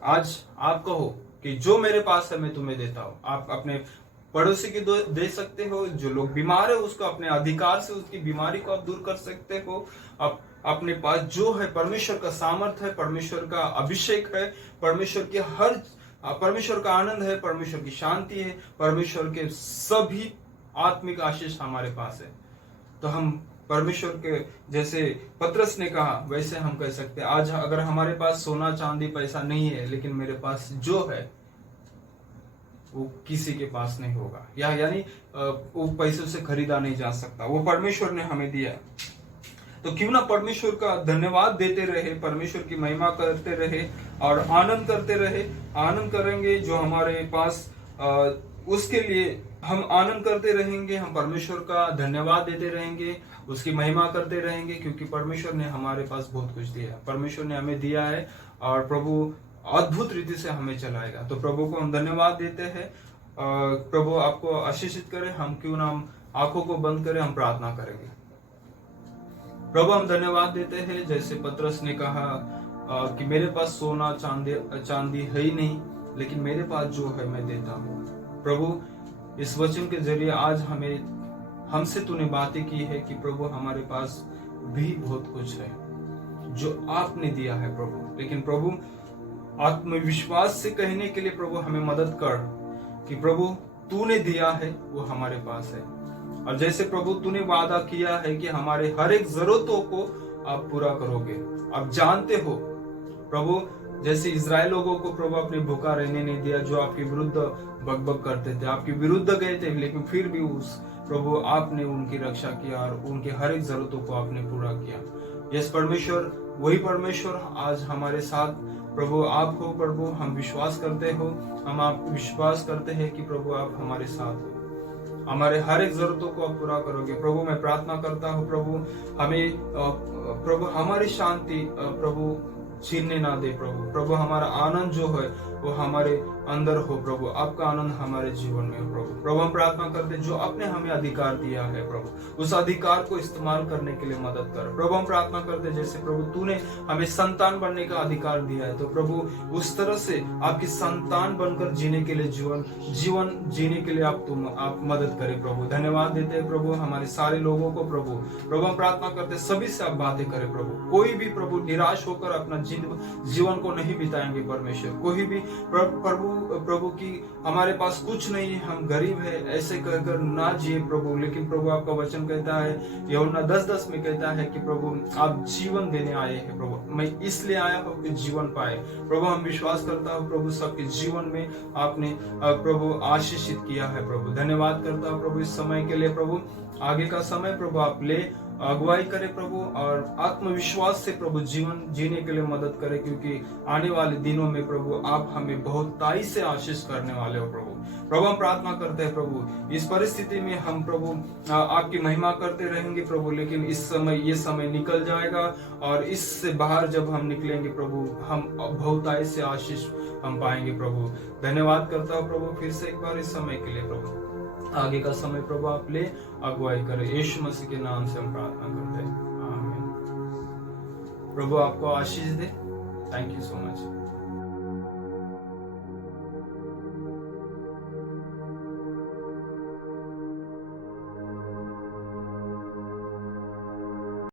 आज आप कहो कि जो मेरे पास है मैं तुम्हें देता हूं। आप अपने पड़ोसी की दे सकते हो। जो लोग बीमार है उसको अपने अधिकार से उसकी बीमारी को आप दूर कर सकते हो। आप अपने पास जो है परमेश्वर का सामर्थ्य है, परमेश्वर का अभिषेक है, परमेश्वर का आनंद है, परमेश्वर की शांति है, परमेश्वर के सभी आत्मिक आशीष हमारे पास है। तो हम परमेश्वर के, जैसे पतरस ने कहा, वैसे हम कह सकते हैं आज अगर हमारे पास सोना चांदी पैसा नहीं है, लेकिन मेरे पास जो है वो किसी के पास नहीं होगा, यानी वो पैसों से खरीदा नहीं जा सकता। वो परमेश्वर ने हमें दिया है। तो क्यों ना परमेश्वर का धन्यवाद देते रहे, परमेश्वर की महिमा करते रहे और आनंद करते रहे। आनंद करेंगे जो हमारे पास, उसके लिए हम आनंद करते रहेंगे। हम परमेश्वर का धन्यवाद देते रहेंगे, उसकी महिमा करते रहेंगे, क्योंकि परमेश्वर ने हमारे पास बहुत कुछ दिया है। परमेश्वर ने हमें दिया है और प्रभु अद्भुत रीति से हमें चलाएगा। तो प्रभु को हम धन्यवाद देते हैं। प्रभु आपको आशीषित करे। हम क्यों ना हम आंखों को बंद करें, हम प्रार्थना करेंगे। प्रभु हम धन्यवाद देते हैं, जैसे पतरस ने कहा कि मेरे पास सोना चांदी है ही नहीं, लेकिन मेरे पास जो है मैं देता हूँ। प्रभु इस वचन के जरिए आज हमसे तूने बातें की है कि प्रभु हमारे पास भी बहुत कुछ है जो आपने दिया है प्रभु। लेकिन प्रभु आत्मविश्वास से कहने के लिए प्रभु हमें मदद कर कि प्रभु तूने दिया है वो हमारे पास है। और जैसे प्रभु तूने वादा किया है कि हमारे हर एक जरूरतों को आप पूरा करोगे। आप जानते हो प्रभु, जैसे इजराइल लोगों को प्रभु अपने भूखा रहने नहीं दिया, जो आपके विरुद्ध बकबक करते थे, आपके विरुद्ध गए थे, लेकिन फिर भी उस प्रभु आपने उनकी रक्षा किया और उनके हर एक जरूरतों को आपने पूरा किया। यस परमेश्वर, वही परमेश्वर आज हमारे साथ प्रभु आप हो। प्रभु हम विश्वास करते हो, हम आप विश्वास करते हैं कि प्रभु आप हमारे साथ हो, हमारे हर एक जरूरतों को आप पूरा करोगे। प्रभु मैं प्रार्थना करता हूँ प्रभु हमें प्रभु हमारी शांति प्रभु छीनने ना दे। प्रभु हमारा आनंद जो है वो हमारे अंदर हो प्रभु, आपका आनंद हमारे जीवन में हो प्रभु। प्रभु हम प्रार्थना करते जो आपने हमें अधिकार दिया है प्रभु, उस अधिकार को इस्तेमाल करने के लिए मदद कर। प्रभु हम प्रार्थना करते जैसे प्रभु तूने हमें संतान बनने का अधिकार दिया है, तो प्रभु उस तरह से आपकी संतान बनकर जीने के लिए जीवन जीने के लिए आप मदद करें प्रभु। धन्यवाद देते हैं प्रभु हमारे सारे लोगों को प्रभु हम प्रार्थना करते सभी से आप बातें करें प्रभु। कोई भी प्रभु निराश होकर अपना जीवन को नहीं बिताएंगे परमेश्वर। कोई भी प्रभु की हमारे पास कुछ नहीं है, हम गरीब है ऐसे कहकर ना जिए प्रभु, लेकिन प्रभु आपका वचन कहता है, यूहन्ना 10:10 में कहता है कि प्रभु आप जीवन देने आए हैं प्रभु। मैं इसलिए आया हूँ कि जीवन पाए प्रभु। हम विश्वास करता हूँ प्रभु सबके जीवन में आपने प्रभु आशीषित किया है प्रभु। धन्यवाद करता हूँ प्रभु इस समय के लिए प्रभु। आगे का समय प्रभु आप ले अगुवाई करे प्रभु, और आत्मविश्वास से प्रभु जीवन जीने के लिए मदद करे, क्योंकि आने वाले दिनों में प्रभु आप हमें बहुताई से आशीष करने वाले हो प्रभु। हम प्रार्थना करते हैं प्रभु इस परिस्थिति में हम प्रभु आपकी महिमा करते रहेंगे प्रभु, लेकिन ये समय निकल जाएगा और इससे बाहर जब हम निकलेंगे प्रभु हम बहुताई से आशीष हम पाएंगे प्रभु। धन्यवाद करता हूँ प्रभु फिर से एक बार इस समय के लिए प्रभु। आगे का समय प्रभु आप ले अगुवाई करें, यीशु मसीह के नाम से हम प्रार्थना करते हैं, आमीन। प्रभु आपको आशीष दे। Thank you so much.